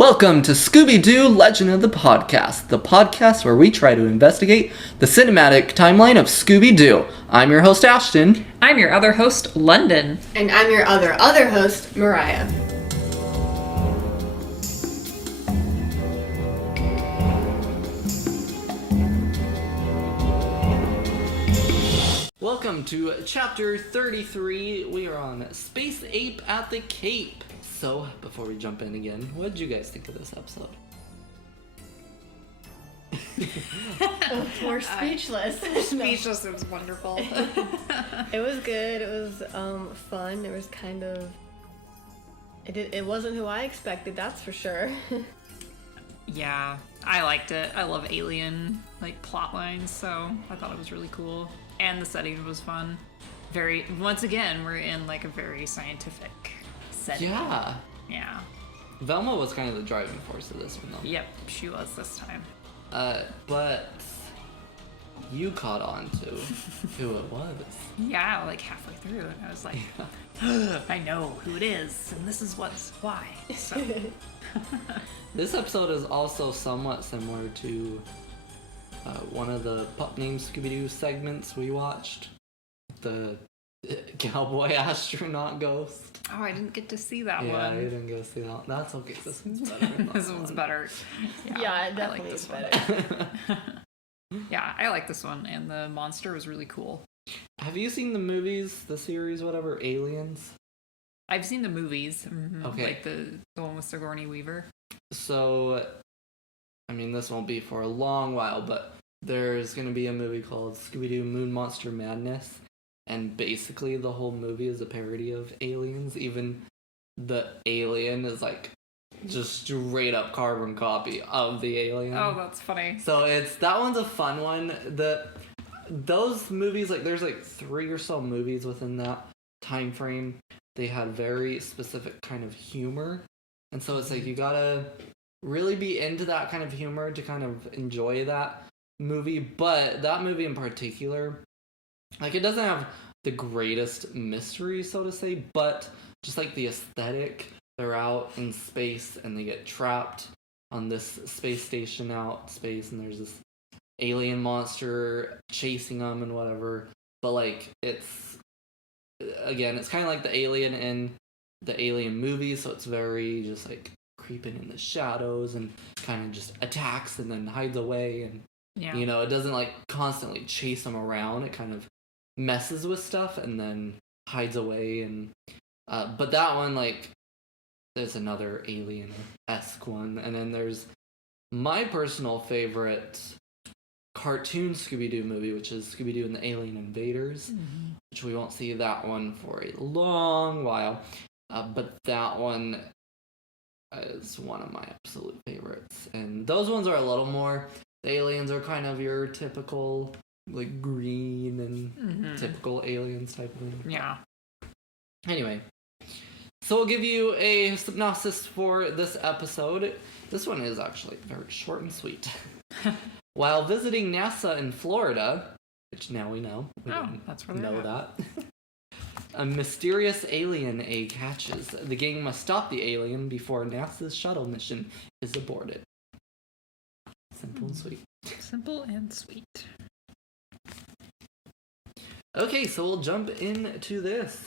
Welcome to Scooby-Doo Legend of the podcast where we try to investigate the cinematic timeline of Scooby-Doo. I'm your host, Ashton. I'm your other host, London. And I'm your other host, Mariah. Welcome to Chapter 33. We are on Space Ape at the Cape. So, before we jump in again, what did you guys think of this episode? We're speechless. Speechless, it was wonderful. It was good. It was fun. It was kind of... It wasn't who I expected, that's for sure. Yeah, I liked it. I love alien, plot lines, so I thought it was really cool. And the setting was fun. Once again, we're in, a very scientific setting. Yeah. Velma was kind of the driving force of this one, though. Yep, she was this time. But you caught on to who it was. Yeah, halfway through, and I was like, I know who it is, and this is why. So. This episode is also somewhat similar to one of the Pup Named Scooby-Doo segments we watched. The cowboy astronaut ghost. Oh, I didn't get to see that one. Yeah, you didn't go see that. That's okay. This one's better. This one's better. Yeah, it definitely is better. Yeah, I like this one, and the monster was really cool. Have you seen the movies, the series, whatever, Aliens? I've seen the movies. Mm-hmm. Okay. The one with Sigourney Weaver. So, this won't be for a long while, but there's going to be a movie called Scooby-Doo Moon Monster Madness. And basically the whole movie is a parody of Aliens. Even the alien is just straight up carbon copy of the alien. Oh, that's funny. So that one's a fun one. Those movies, there's 3 or so movies within that time frame. They had very specific kind of humor. And so it's you gotta really be into that kind of humor to kind of enjoy that movie. But that movie in particular, it doesn't have the greatest mystery, so to say, but just the aesthetic. They're out in space and they get trapped on this space station out space, and there's this alien monster chasing them and whatever. But it's kind of like the alien in the Alien movie, so it's very just creeping in the shadows and kind of just attacks and then hides away, and yeah. It doesn't constantly chase them around. It kind of messes with stuff and then hides away, and but that one there's another alien-esque one, and then there's my personal favorite cartoon Scooby-Doo movie, which is Scooby-Doo and the Alien Invaders, which we won't see that one for a long while, but that one is one of my absolute favorites, and those ones are a little more, the aliens are kind of your typical green and typical aliens type of thing. Yeah. Anyway, so we'll give you a synopsis for this episode. This one is actually very short and sweet. While visiting NASA in Florida, which now we know. That's where they know are. that. A mysterious alien egg hatches. The gang must stop the alien before NASA's shuttle mission is aborted. Simple and sweet. Simple and sweet. Okay, so we'll jump into this.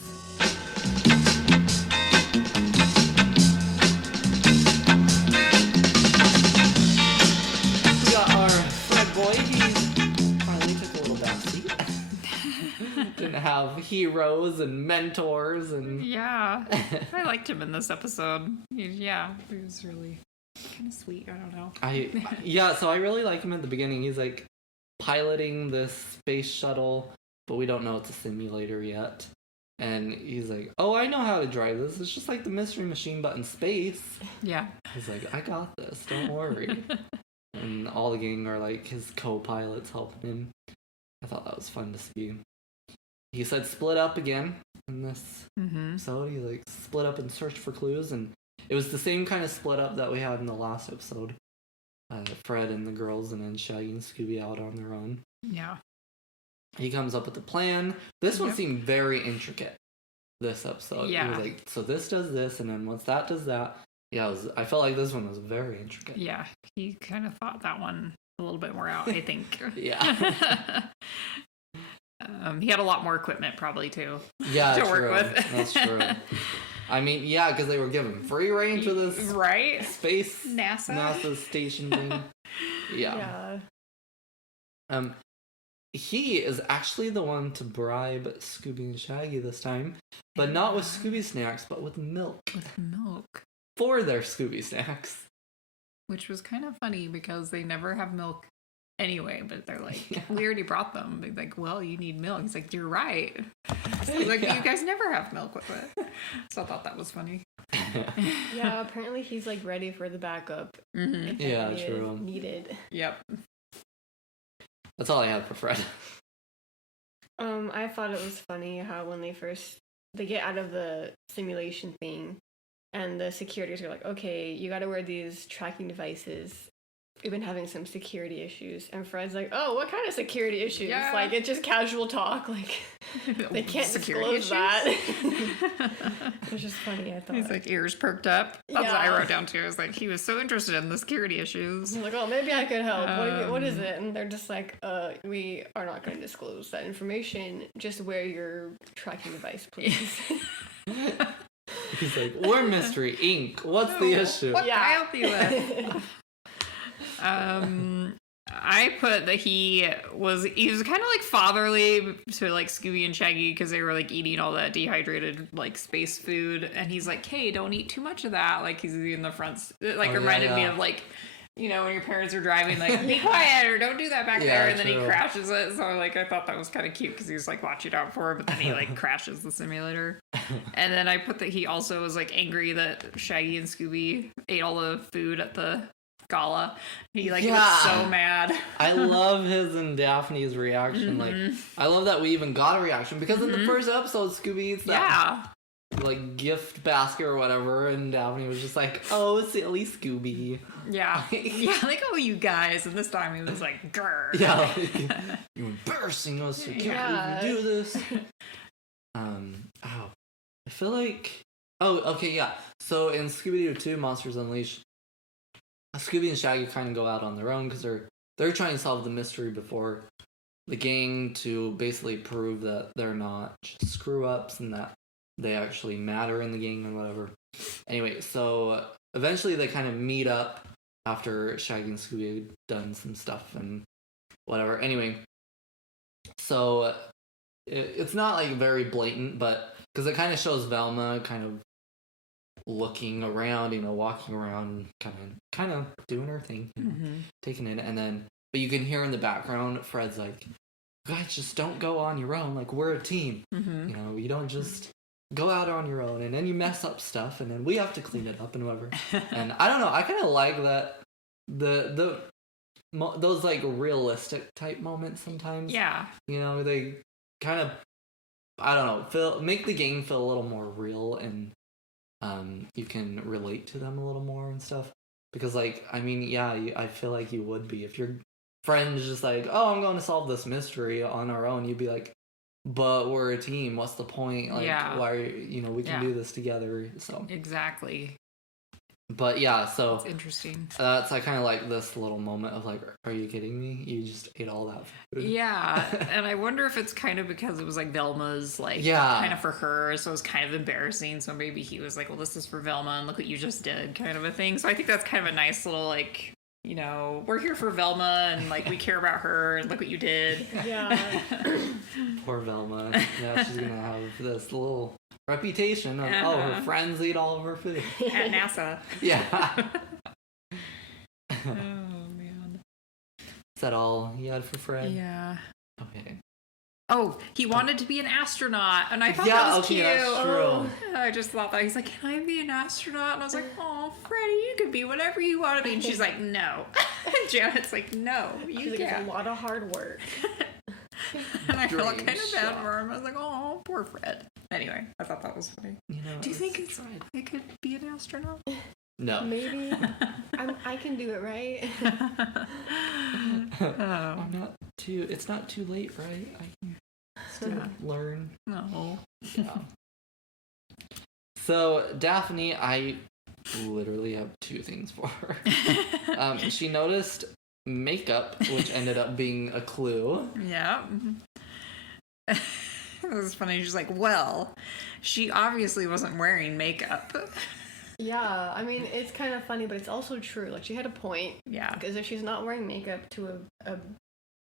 We got our Fred boy. He finally took a little backseat. Didn't have heroes and mentors and... Yeah. I liked him in this episode. He was really kind of sweet. I don't know. So I really like him at the beginning. He's piloting this space shuttle, but we don't know it's a simulator yet. And he's oh, I know how to drive this. It's just the Mystery Machine, but in space. Yeah. He's I got this. Don't worry. And all the gang are his co-pilots helping him. I thought that was fun to see. He said split up again in this episode. He split up and searched for clues, and it was the same kind of split up that we had in the last episode. Fred and the girls, and then Shaggy and Scooby out on their own. Yeah. He comes up with a plan. This one seemed very intricate, this episode. Yeah. It was so this does this, and then once that does that, Yeah, I felt like this one was very intricate. Yeah, he kind of thought that one a little bit more out, I think. Yeah. He had a lot more equipment probably too. Yeah, to work with. That's true. I mean, yeah, because they were given free range for this right space NASA station thing. Yeah. He is actually the one to bribe Scooby and Shaggy this time, but not with Scooby snacks, but with milk. With milk. For their Scooby snacks. Which was kind of funny because they never have milk anyway, but they're like, we already brought them. They're like, well, you need milk. He's like, you're right. He's like, you guys never have milk with it. So I thought that was funny. Yeah, apparently he's like ready for the backup. Mm-hmm. Yeah, true. Needed. Yep. That's all I had for Fred. I thought it was funny how when they get out of the simulation thing, and the securities are like, okay, you gotta wear these tracking devices. We've been having some security issues. And Fred's like, oh, what kind of security issues? Yeah. Like, it's just casual talk. Like, they can't security disclose that. It was just funny, I thought. He's like, ears perked up. That's what I wrote down too. I was like, he was so interested in the security issues. He's like, oh, maybe I could help. What is it? And they're just like, we are not going to disclose that information. Just wear your tracking device, please. He's like, we're Mystery Inc. What's the issue? What can I help you with? I put that he was kind of like fatherly to like Scooby and Shaggy because they were like eating all that dehydrated like space food, and he's like, hey, don't eat too much of that. Like he's in the front, like reminded me of like, you know, when your parents are driving, like, be quiet or don't do that back there, and then he crashes it. So like I thought that was kind of cute because he was like watching out for it, but then he like crashes the simulator. And then I put that he also was like angry that Shaggy and Scooby ate all the food at the gala. He like was so mad. I love his and Daphne's reaction. Mm-hmm. Like, I love that we even got a reaction because in the first episode, Scooby eats that like gift basket or whatever, and Daphne was just like, "Oh, silly Scooby." Yeah, like, "Oh, you guys," and this time he was like, "Grr." Yeah, like, you're embarrassing us. We can't believe you do this. I feel like. Oh, okay, yeah. So in Scooby-Doo 2, Monsters Unleashed, Scooby and Shaggy kind of go out on their own because they're trying to solve the mystery before the gang to basically prove that they're not just screw-ups and that they actually matter in the gang and whatever. Anyway, so eventually they kind of meet up after Shaggy and Scooby had done some stuff and whatever. Anyway, so it's not like very blatant, but because it kind of shows Velma kind of looking around, you know, walking around, kind of doing her thing, you know, taking it, and then, but you can hear in the background, Fred's like, guys, just don't go on your own, like, we're a team, you know, you don't just go out on your own, and then you mess up stuff, and then we have to clean it up and whatever. And I don't know, I kind of like that, those, like, realistic type moments sometimes. Yeah. You know, they kind of, I don't know, make the game feel a little more real, and you can relate to them a little more and stuff. Because, like, I mean, yeah, I feel like you would be. If your friend is just like, oh, I'm going to solve this mystery on our own, you'd be like, but we're a team. What's the point? Like, why, you know, we can do this together. So exactly. But yeah, so it's interesting. I kind of like this little moment of like, are you kidding me? You just ate all that food. Yeah, and I wonder if it's kind of because it was like Velma's, like, kind of for her, so it was kind of embarrassing. So maybe he was like, well, this is for Velma, and look what you just did, kind of a thing. So I think that's kind of a nice little, like, you know, we're here for Velma, and like we care about her, and look what you did. Yeah. Poor Velma. Yeah, she's gonna have this little reputation of her friends eat all of her food at NASA. Yeah. Oh man. Is that all you had for Fred? Yeah. Okay. Oh, he wanted to be an astronaut, and I thought that was cute. That's true. I just thought that. He's like, can I be an astronaut? And I was like, oh, Freddie, you could be whatever you want to be. And she's like, no. And Janet's like, no, you can't. It's a lot of hard work. And I felt kind of bad for him. I was like, oh, poor Fred. Anyway, I thought that was funny. You know, do you think I could be an astronaut? No. Maybe. I can do it, right? It's not too late, right? I can still learn. No. Yeah. So Daphne, I literally have two things for her. She noticed makeup, which ended up being a clue. Yeah. It was funny. She's like, well, she obviously wasn't wearing makeup. Yeah, I mean, it's kind of funny, but it's also true. Like, she had a point. Yeah. Because if she's not wearing makeup to a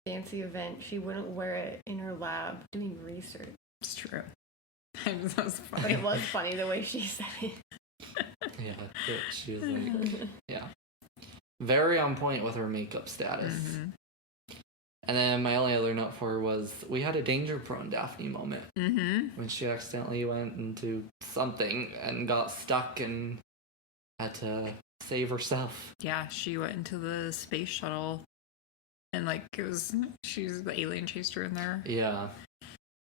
fancy event, she wouldn't wear it in her lab doing research. It's true. That was funny. It was funny the way she said it. Yeah, she was like, yeah. Very on point with her makeup status. Mm-hmm. And then my only other note for her was we had a danger-prone Daphne moment when she accidentally went into something and got stuck and had to save herself. Yeah, she went into the space shuttle, and like the alien chased her in there. Yeah.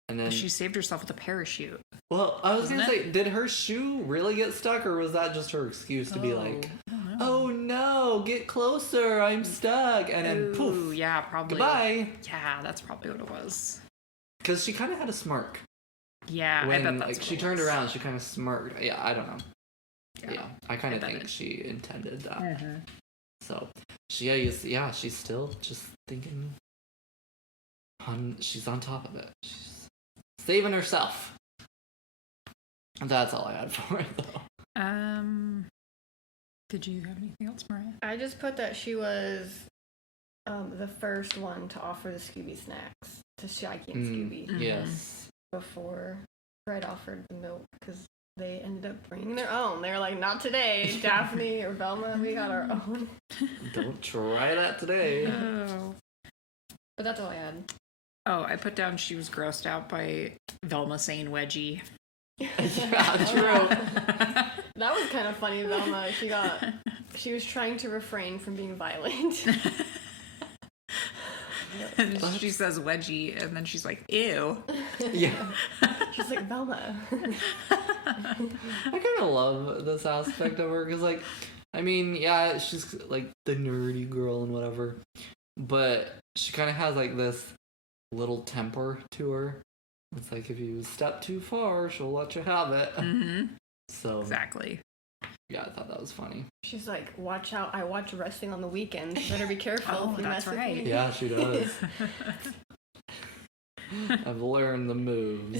And then She saved herself with a parachute. well, I was Wasn't gonna it? say, did her shoe really get stuck, or was that just her excuse to be like, "Oh no, get closer, I'm stuck," and then poof, Yeah, probably. goodbye? Yeah, that's probably what it was. Because she kind of had a smirk Yeah, when I bet that's like what she it turned was. around. She kind of smirked. Yeah, I don't know. Yeah, I kind I of bet think it- she intended that. So she's still just thinking. She's on top of it. She's saving herself. That's all I had for it, though. Did you have anything else, Mariah? I just put that she was the first one to offer the Scooby snacks to Shaggy and Scooby Yes. before Fred offered the milk because they ended up bringing their own. They were like, not today, Daphne or Velma, we got our own. Don't try that today. Oh. But that's all I had. Oh, I put down she was grossed out by Velma saying wedgie. Yeah, true. That was kind of funny, Velma. She was trying to refrain from being violent. And she says wedgie, and then she's like, ew. Yeah. She's like, Velma. I kind of love this aspect of her because, like, I mean, yeah, she's like the nerdy girl and whatever, but she kind of has like this little temper to her. It's like if you step too far, she'll let you have it. So Exactly. yeah, I thought that was funny. She's like, watch out. I watch wrestling on the weekends. Better be careful. Oh, if you that's mess with right. me. Yeah, she does. I've learned the moves.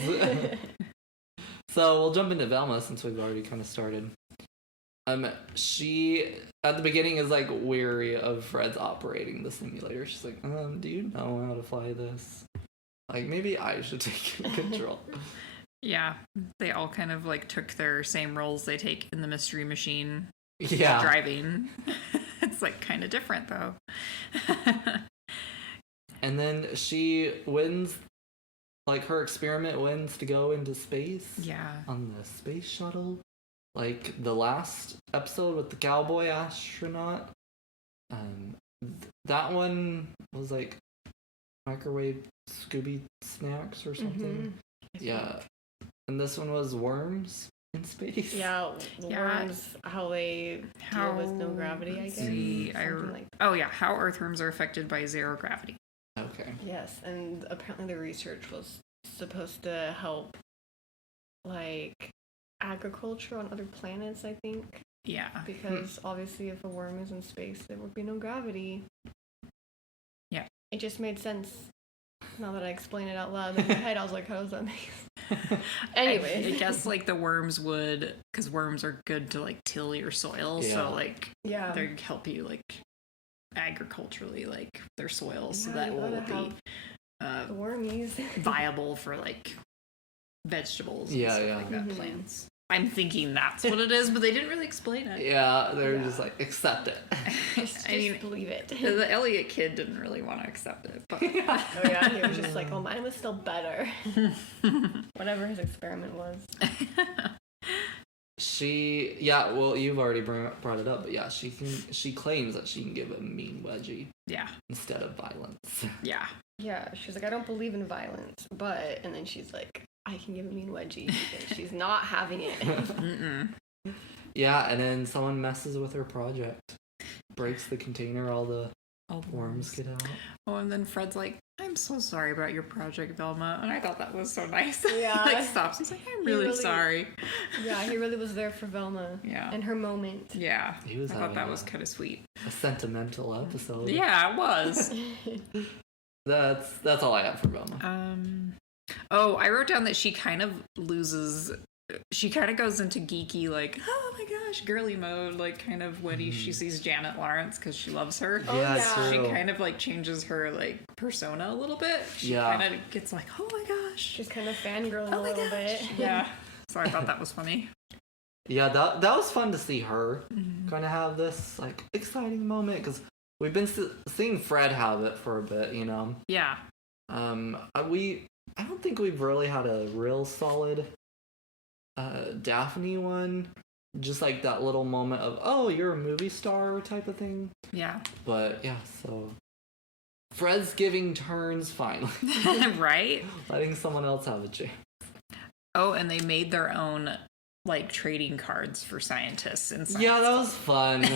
So we'll jump into Velma since we've already kind of started. She at the beginning is like weary of Fred's operating the simulator. She's like, do you know how to fly this? Like maybe I should take control. Yeah, they all kind of like took their same roles they take in the Mystery Machine Yeah. driving. It's like kind of different though. And then she wins, like her experiment wins to go into space. Yeah. On the space shuttle. Like the last episode with the cowboy astronaut. That one was like microwave Scooby snacks or something. Yeah. And this one was worms in space. Yeah, the Yeah. worms, how they deal with no gravity, I let's guess. see, Something like oh yeah, how earthworms are affected by zero gravity. Okay. Yes, and apparently the research was supposed to help, like, agriculture on other planets, I think. Yeah. Because obviously if a worm is in space, there would be no gravity. Yeah. It just made sense. Now that I explain it out loud in my head, I was like, how does that make sense? Anyway. I guess like the worms would, because worms are good to like till your soil, Yeah. so like Yeah. they help you like agriculturally like their soil, so Yeah, that you will gotta be The wormies. viable for like vegetables and Yeah, stuff yeah. like that, Mhm. plants. I'm thinking that's what it is, but they didn't really explain it. Yeah, they're Yeah. just like, accept it. Just I mean, believe it. the Elliot kid didn't really want to accept it, but Oh yeah, he was just like, oh, mine was still better. Whatever his experiment was. Well, you've already brought it up, but yeah, she claims that she can give a mean wedgie yeah, instead of violence. yeah. Yeah, she's like, I don't believe in violence, but, and then she's like, I can give a mean wedgie. And she's not having it. Mm-mm. Yeah, and then someone messes with her project, breaks the container, all the All the worms get out. Oh, and then Fred's like, I'm so sorry about your project, Velma. And I thought that was so nice. Yeah. Like, stops. He's like, I'm really sorry. Yeah, he really was there for Velma. Yeah. And her moment. Yeah. He was I thought that was kind of sweet. a sentimental episode. Yeah, it was. That's all I have for Velma. Oh, I wrote down that she kind of loses. She kind of goes into geeky, like, oh my gosh, girly mode, like, kind of when she sees Janet Lawrence because she loves her. Oh, yeah. True. She kind of, like, changes her, like, persona a little bit. She kind of gets like, oh my gosh. She's kind of fangirling a little bit. Yeah. So I thought that was funny. Yeah, that was fun to see her kind of have this, like, exciting moment, because we've been seeing Fred have it for a bit, you know? Yeah. I don't think we've really had a real solid Daphne one. Just like that little moment of, oh, you're a movie star type of thing. Yeah. But yeah, so Fred's giving turns finally. Right? Letting someone else have a chance. Oh, and they made their own, like, trading cards for scientists. And Yeah, that was fun.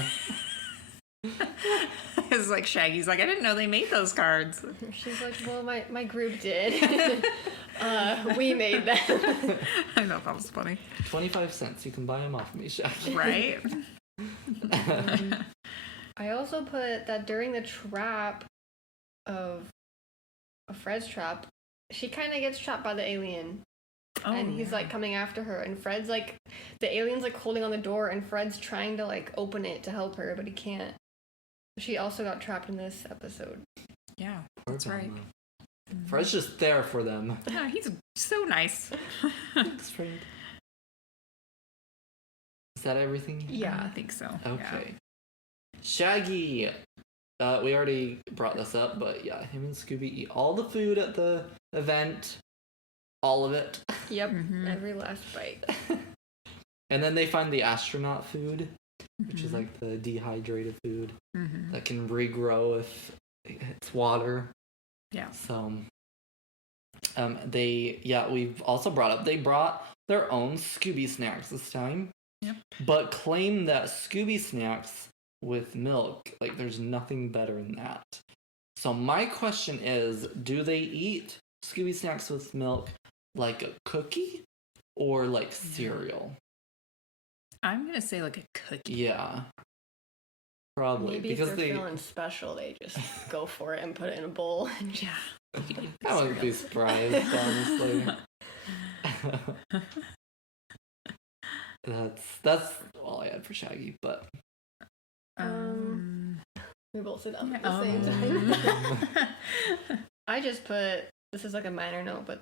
It's like Shaggy's like, I didn't know they made those cards. She's like, well, my group did. We made them. I know, that was funny. 25 cents. You can buy them off me, Shaggy. Right? I also put that during the trap of Fred's trap, she kind of gets trapped by the alien. Oh, and he's like coming after her, and Fred's like, the alien's like holding on the door, and Fred's trying to like open it to help her, but he can't. She also got trapped in this episode. Yeah, Poor that's right. Velma. Fred's just there for them. Yeah, he's so nice. Thanks, Fred. Is that everything? Yeah. I think so. Okay. Shaggy. We already brought this up, but yeah, him and Scooby eat all the food at the event. All of it. Yep, every last bite. And then they find the astronaut food, which is like the dehydrated food that can regrow if it's water. Yeah. So, we've also brought up, they brought their own Scooby snacks this time. Yep. But claim that Scooby snacks with milk, like there's nothing better than that. So my question is, do they eat Scooby snacks with milk like a cookie or like cereal? I'm gonna say like a cookie. Yeah. Probably. Maybe because if they're feeling special, they just go for it and put it in a bowl. Yeah. I wouldn't be surprised, honestly. That's all I had for Shaggy, but we both sit up at the same time. I just put, this is like a minor note, but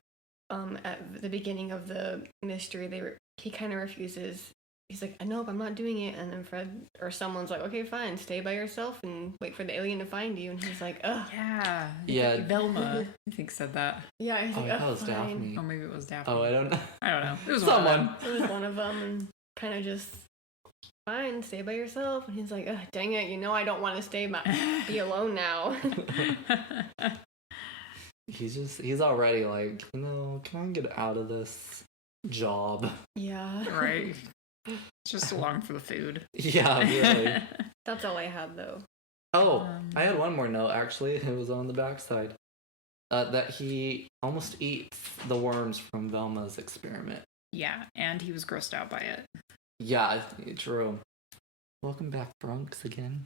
at the beginning of the mystery, he kind of refuses. He's like, nope, I'm not doing it. And then Fred or someone's like, okay, fine, stay by yourself and wait for the alien to find you. And he's like, ugh. Yeah. Yeah. Velma, I think, said that. Yeah, he's like, that was fine. Daphne. Or maybe it was Daphne. Oh, I don't know. I don't know. It was Someone. It was one of them, and kind of just, fine, stay by yourself. And he's like, ugh, dang it, I don't want to be alone now. He's already like, can I get out of this job? Yeah. Right. Just along for the food. Yeah, really. That's all I had, though. Oh, I had one more note, actually. It was on the backside. That he almost eats the worms from Velma's experiment. Yeah, and he was grossed out by it. Yeah, true. Welcome back, Bronx, again.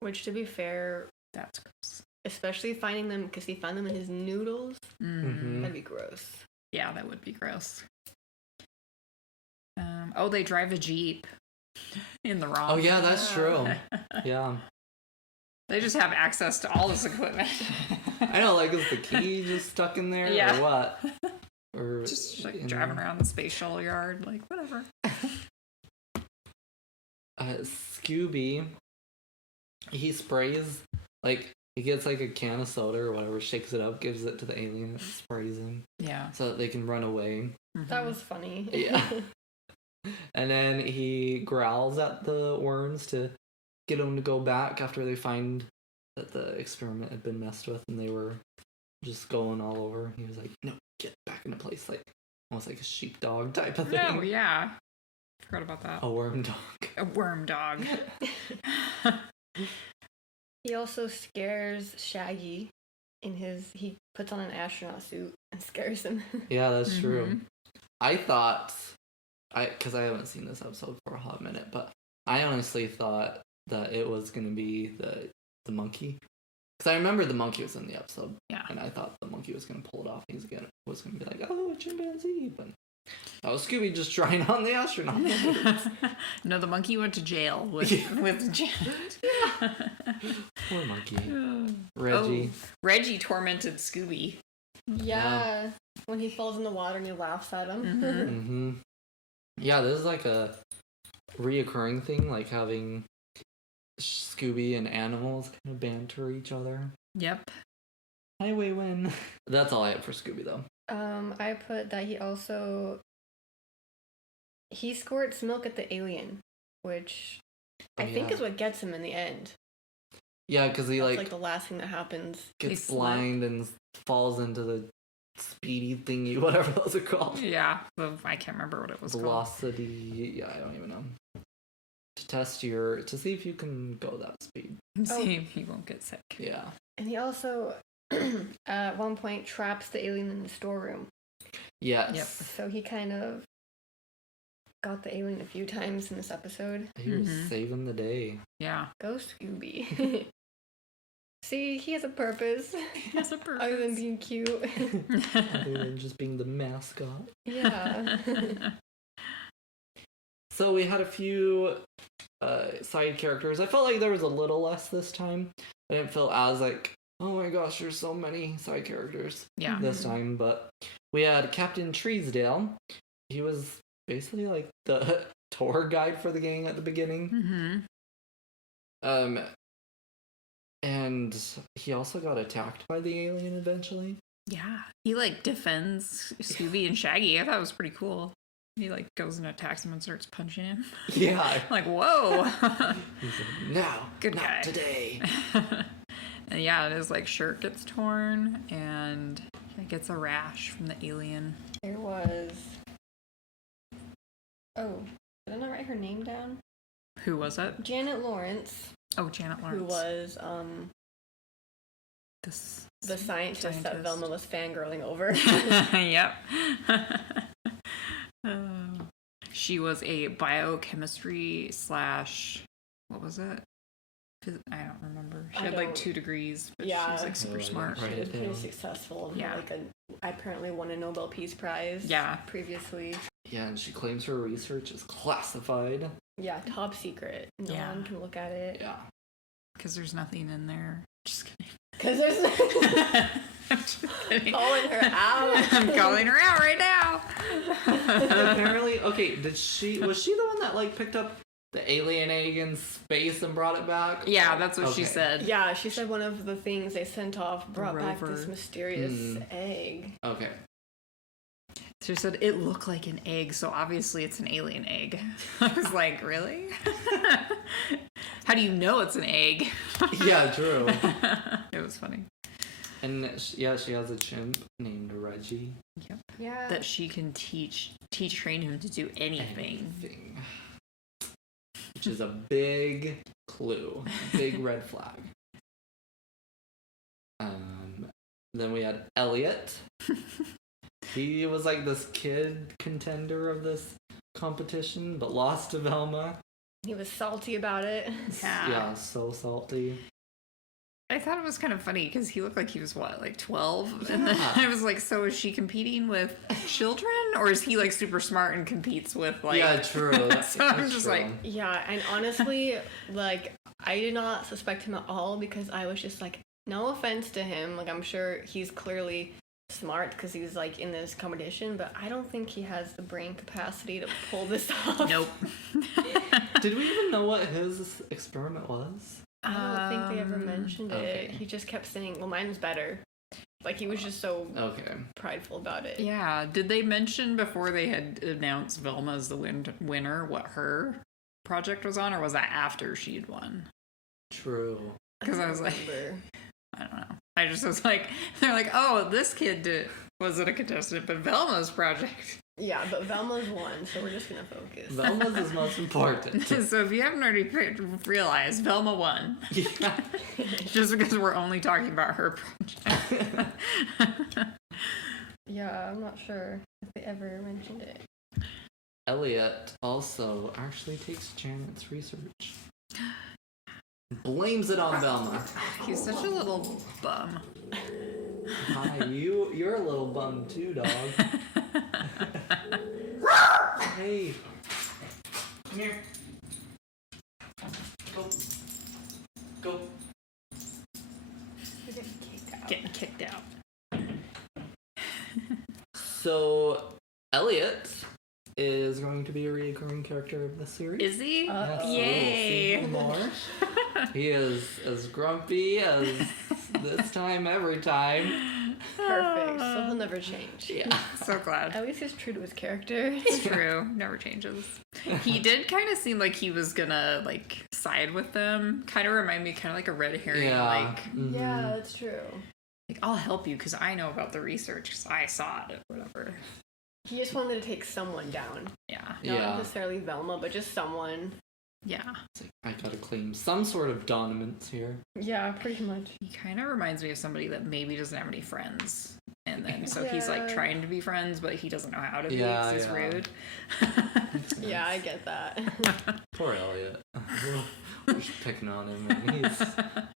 Which, to be fair, That's gross. especially finding them, because he found them in his noodles, that'd be gross. Yeah, that would be gross. They drive a Jeep in the wrong. Oh, yeah, that's true. Yeah. They just have access to all this equipment. I know, like, is the key just stuck in there or what? Or just like driving around the space shuttle yard, like whatever. Scooby, he sprays, like, he gets like a can of soda or whatever, shakes it up, gives it to the alien, and sprays him. Yeah. So that they can run away. That was funny. Yeah. And then he growls at the worms to get them to go back after they find that the experiment had been messed with and they were just going all over. He was like, no, get back into place, like almost like a sheepdog type of thing. Oh, yeah. Forgot about that. A worm dog. A worm dog. He also scares Shaggy he puts on an astronaut suit and scares him. Yeah, that's true. I thought, because I haven't seen this episode for a hot minute, but I honestly thought that it was going to be the monkey. Because I remember the monkey was in the episode. Yeah. And I thought the monkey was going to pull it off. He was going to be like, oh, a chimpanzee. But that was Scooby just trying on the astronaut. No, the monkey went to jail with Janet. Poor monkey. Reggie. Oh, Reggie tormented Scooby. Yeah. When he falls in the water and he laughs at him. Mm-hmm. Yeah, this is like a reoccurring thing, like having Scooby and animals kind of banter each other. Yep. Highway win. That's all I have for Scooby, though. I put that he squirts milk at the alien, which I think is what gets him in the end. Yeah, because he That's like the last thing that happens. gets blind and falls into the speedy thingy, whatever those are called. Yeah, I can't remember what it was Velocity. Yeah, I don't even know. To see if you can go that speed. called. See if he won't get sick. Yeah. And he also, at one point, traps the alien in the storeroom. Yes. Yep. So he kind of got the alien a few times in this episode. He was saving the day. Yeah. Go Scooby. See, he has a purpose. He has a purpose. Other than being cute. Other than just being the mascot. Yeah. So we had a few side characters. I felt like there was a little less this time. I didn't feel as like, oh my gosh, there's so many side characters Yeah. this time. But we had Captain Treesdale. He was basically like the tour guide for the gang at the beginning. Mm-hmm. And he also got attacked by the alien eventually. Yeah. He like defends Scooby and Shaggy. I thought it was pretty cool. He like goes and attacks him and starts punching him. Yeah. Like, whoa. He's like, no, Good not guy. today. And yeah, his like shirt gets torn and he gets a rash from the alien. There was... Oh, did I not write her name down? Who was it? Janet Lawrence. Oh, Janet Lawrence. Who was the scientist that Velma was fangirling over. Yep. She was a biochemistry / what was it? I don't remember. She had like 2 degrees, but she was like super smart. She was pretty successful. Yeah. Apparently won a Nobel Peace Prize. Yeah. Previously. Yeah, and she claims her research is classified. Yeah, top secret. No one can look at it. Yeah. Because there's nothing in there. Just kidding. Because there's... I'm just kidding. Calling her out. I'm calling her out right now. And apparently, okay, was she the one that like picked up the alien egg in space and brought it back? Yeah, that's what she said. Yeah, she said one of the things they sent off brought back rover. this mysterious egg. Okay. She said it looked like an egg, so obviously it's an alien egg. I was like, really? How do you know it's an egg? Yeah, true. It was funny. And she has a chimp named Reggie. Yep. Yeah. That she can train him to do anything. Which is a big clue. Big red flag. Then we had Elliot. He was like this kid contender of this competition, but lost to Velma. He was salty about it. Yeah, so salty. I thought it was kind of funny because he looked like he was like 12, and then I was like, so is she competing with children, or is he like super smart and competes with like? Yeah, true. So I'm just like, yeah, and honestly, like I did not suspect him at all because I was just like, no offense to him, like I'm sure he's clearly smart because he's like in this competition, but I don't think he has the brain capacity to pull this off. Nope. Did we even know what his experiment was? I don't think they ever mentioned okay. it. He just kept saying, well, mine's better. Like, he was just so prideful about it. Yeah. Did they mention before they had announced Velma as the winner what her project was on, or was that after she had won? True. Because I was like, I don't know. I just was like, they're like, oh, this kid wasn't a contestant, but Velma's project Yeah, but Velma's one, so we're just gonna focus. Velma's is most important. So if you haven't already realized, Velma won. Yeah. Just because we're only talking about her project. Yeah, I'm not sure if they ever mentioned it. Elliot also actually takes Janet's research. Blames it on Velma. He's such a little bum. Hi, you're a little bum too, dog. Hey. Come here. Go. Go. You're getting kicked out. Getting kicked out. So, Elliot is going to be a reoccurring character of the series. Is he? Yes, we will Yay! see him more. He is as grumpy as this time every time. Perfect. So he'll never change. Yeah. So glad. At least he's true to his character. It's true. Never changes. He did kind of seem like he was gonna like side with them. Kind of remind me, kind of like a red herring. Yeah. Like, Yeah, that's true. I'll help you because I know about the research because I saw it or whatever. He just wanted to take someone down. Yeah. Not Yeah. necessarily Velma, but just someone. Yeah. It's like, I gotta claim some sort of dominance here. Yeah, pretty much. He kind of reminds me of somebody that maybe doesn't have any friends. And then so he's like Yeah. trying to be friends, but he doesn't know how to be Yeah, because he's yeah. rude. Yeah, I get that. Poor Elliot. We're just picking on him, and he's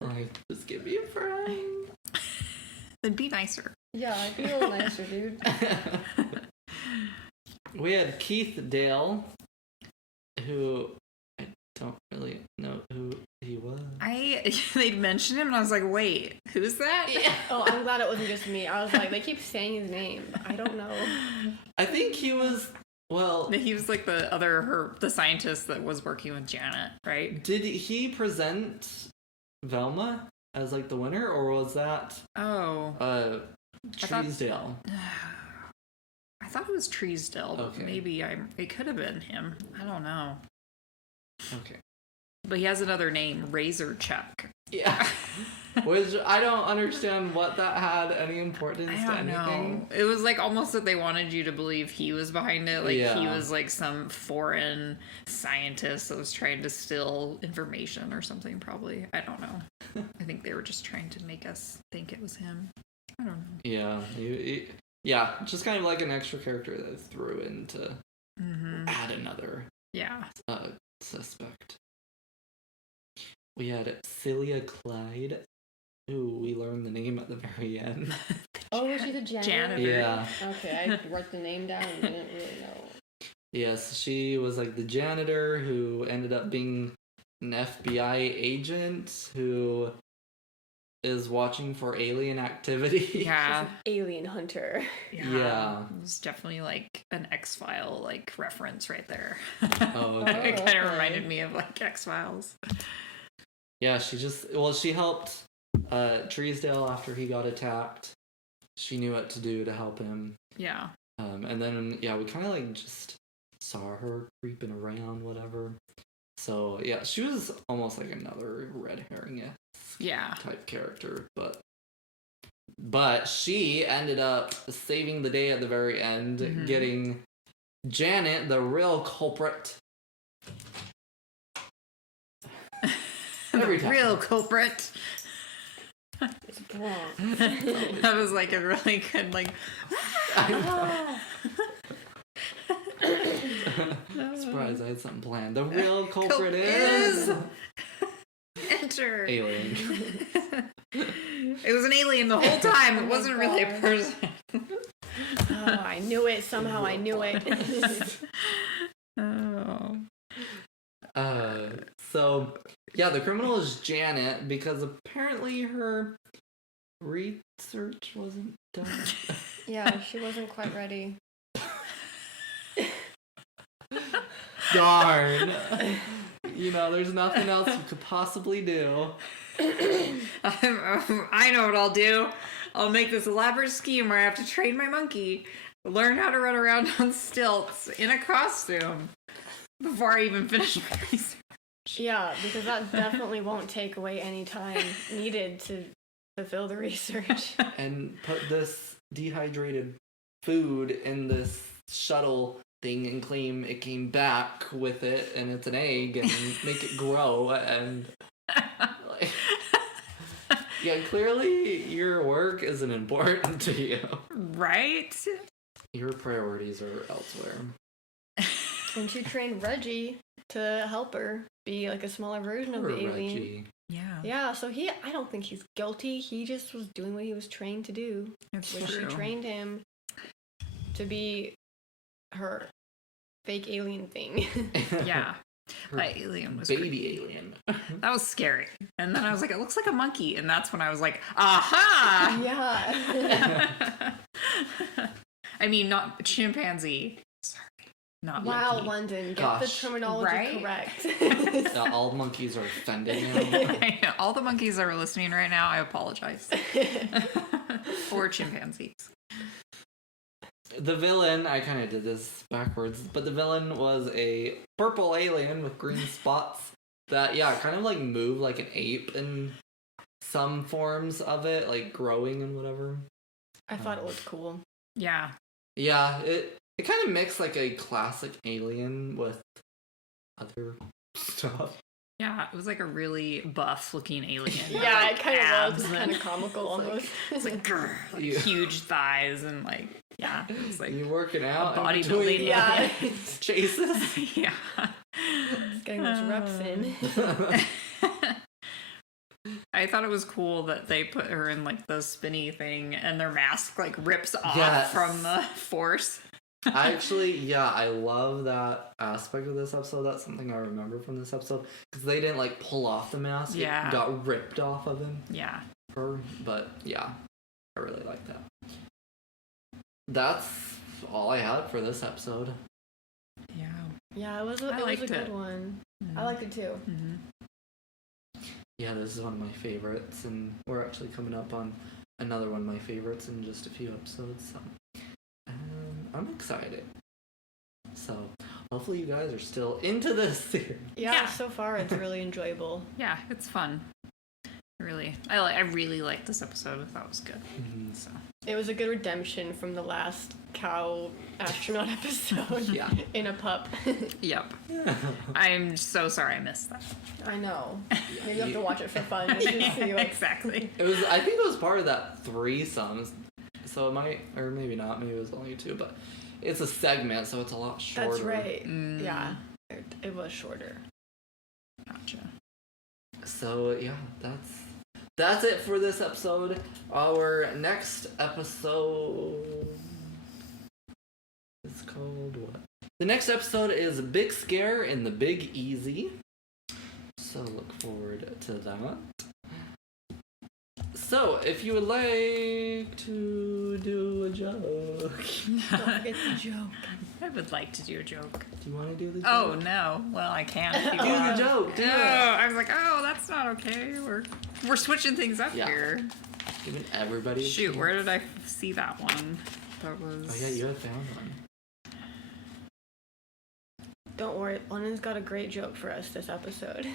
like, just give me a friend. Then be nicer. Yeah, I'd be a little nicer, dude. We had Keith Dale, who I don't really know who he was. They'd mentioned him and I was like, wait, who's that? Oh, I'm glad it wasn't just me. I was like, they keep saying his name, but I don't know. I think he was, well, He was like the scientist that was working with Janet, right? did he present Velma as like the winner, or was that Oh. thought- Treesdale? I thought it was Treesdale, but Okay. maybe it could have been him. I don't know. Okay. But he has another name, Razor Chuck. Yeah. Which I don't understand what that had any importance I to don't anything. know. It was like almost that they wanted you to believe he was behind it. Like he Yeah. was like some foreign scientist that was trying to steal information or something, probably. I don't know. I think they were just trying to make us think it was him. I don't know. Yeah. Yeah, just kind of like an extra character that they threw in to add another Yeah. suspect. We had Celia Clyde, who we learned the name at the very end. Oh, she's a janitor? Janitor. Yeah. Okay, I wrote the name down and didn't really know. Yes, she was like the janitor who ended up being an FBI agent who is watching for alien activity. Yeah. She's an alien hunter. Yeah. It was definitely like an X-File like reference right there. Oh, okay. It kind of okay. reminded me of like X-Files. Yeah, she helped Treesdale after he got attacked. She knew what to do to help him. Yeah. And then, yeah, we kind of like just saw her creeping around, whatever. So, yeah, she was almost like another red herring Yeah. type character, but she ended up saving the day at the very end, getting Janet, the real culprit. Every time. Real culprit. It's wrong. That was like a really good like. Surprise, I had something planned. The real culprit is Enter. alien. It was an alien the whole time. It wasn't really a person. Oh, I knew it. Somehow I knew it. Oh. So, yeah, the criminal is Janet because apparently her research wasn't done. Yeah, she wasn't quite ready. Darn. You know, there's nothing else you could possibly do. I know what I'll do. I'll make this elaborate scheme where I have to train my monkey, learn how to run around on stilts in a costume before I even finish my research. Yeah, because that definitely won't take away any time needed to fulfill the research. And put this dehydrated food in this shuttle thing and claim it came back with it and it's an egg and make it grow and like, yeah, clearly your work isn't important to you. Right? Your priorities are elsewhere. And she trained Reggie to help her be like a smaller version of Poor the alien. Reggie. Yeah. Yeah, so I don't think he's guilty. He just was doing what he was trained to do. It's Which she true. trained him to be her fake alien thing. Yeah. Her That alien was baby creepy. alien. That was scary. And then I was like, it looks like a monkey. And that's when I was like, aha! Yeah. I mean, not chimpanzee. Sorry. Not Wow, monkey. London, get Gosh. the terminology Right? correct. All monkeys are offended now. I know. All the monkeys that are listening right now, I apologize. Or chimpanzees. The villain, I kind of did this backwards, but the villain was a purple alien with green spots that, yeah, kind of like moved like an ape in some forms of it, like growing and whatever. I thought it looked cool. Yeah. Yeah, it kind of mixed like a classic alien with other stuff. Yeah, it was like a really buff looking alien. Yeah, Like it kind of abs was. It was kind of comical almost. It's like, grr, like Yeah. huge thighs and like, yeah, it was like, You working out, a in bodybuilding. between Yeah. chases. yeah. Getting those reps in. I thought it was cool that they put her in like the spinny thing and their mask like rips off Yes. from the force. I actually, yeah, I love that aspect of this episode. That's something I remember from this episode because they didn't like pull off the mask; Yeah. it got ripped off of him. Yeah. Her, but yeah, I really like that. That's all I had for this episode. Yeah. Yeah, it was I a liked good it. one. I liked it too. Mm-hmm. Yeah, this is one of my favorites, and we're actually coming up on another one of my favorites in just a few episodes. So, I'm excited. So, hopefully, you guys are still into this series. Yeah, so far it's really enjoyable. Yeah, it's fun. I really liked this episode. I thought it was good. Mhm. So It was a good redemption from the last cow astronaut episode. Yeah. In a pup. yep. I'm so sorry I missed that. I know. Maybe you have to watch it for fun and just see like Exactly. It was. I think it was part of that threesomes. So it might, or maybe not. Maybe it was only two, but it's a segment, so it's a lot shorter. That's right. Mm. Yeah. It was shorter. Gotcha. So yeah, that's it for this episode. Our next episode is called what? The next episode is Big Scare in the Big Easy. So look forward to that. So if you would like to do a joke, Don't forget the joke. I would like to do a joke. do you want to do the joke? Oh no. Well, I can't. if you Do the want. joke. Do No, it. I was like, oh, that's not okay. We're switching things up Yeah. here. Giving everybody. a Shoot, chance. where did I see that one? That was. Oh yeah, you have found one. Don't worry, London's got a great joke for us this episode.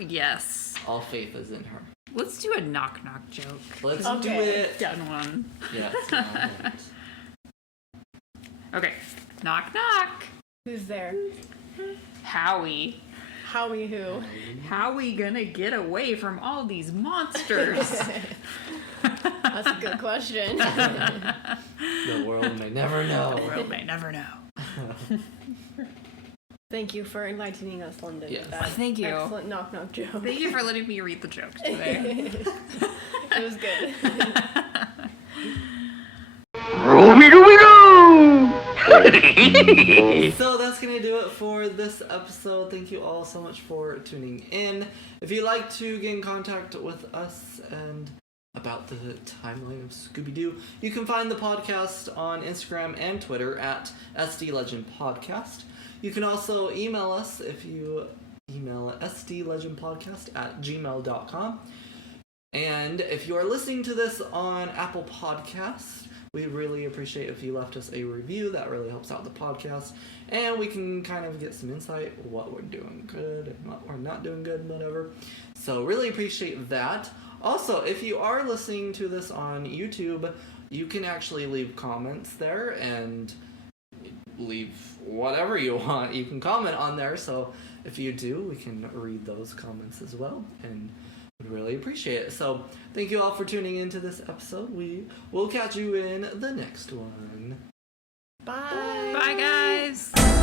Yes. All faith is in her. Let's do a knock knock joke. Let's Okay. do it. Done one. Yes. alright. Okay. Knock knock. Who's there? Howie. Howie who? How we gonna get away from all these monsters? That's a good question. The world may never know. The world may never know. Thank you for enlightening us, London. Yes. With that Thank you. Excellent knock knock joke. Thank you for letting me read the joke today. It was good. So that's gonna do it for this episode. Thank you all so much for tuning in. If you'd like to get in contact with us and about the timeline of Scooby-Doo, you can find the podcast on Instagram and Twitter at SD Legend Podcast. You can also email us if you email sdlegendpodcast@gmail.com. And if you are listening to this on Apple Podcasts, we really appreciate if you left us a review. That really helps out the podcast. And we can kind of get some insight what we're doing good and what we're not doing good and whatever. So really appreciate that. Also, if you are listening to this on YouTube, you can actually leave comments there and leave whatever you want. You can comment on there, so if you do, we can read those comments as well, and we'd really appreciate it. So thank you all for tuning into this episode. We will catch you in the next one. Bye. Bye, guys.